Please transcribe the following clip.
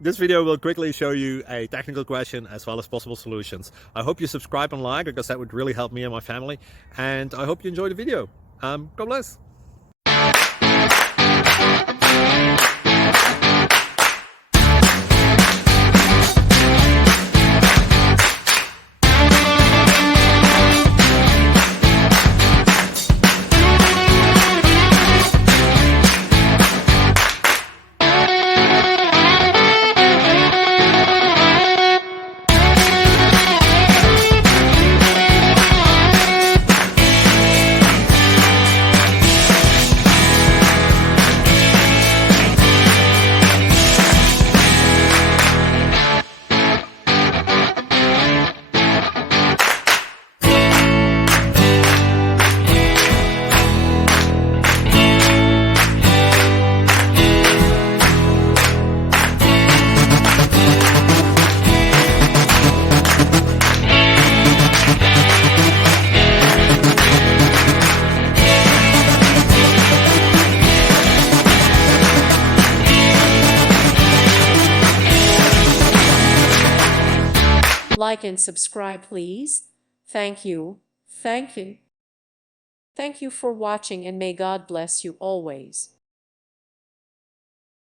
This video will quickly show you a technical question as well as possible solutions. I hope you subscribe and like, because that would really help me and my family. And I hope you enjoy the video. God bless. Like and subscribe, please. Thank you. Thank you. Thank you for watching, and may God bless you always.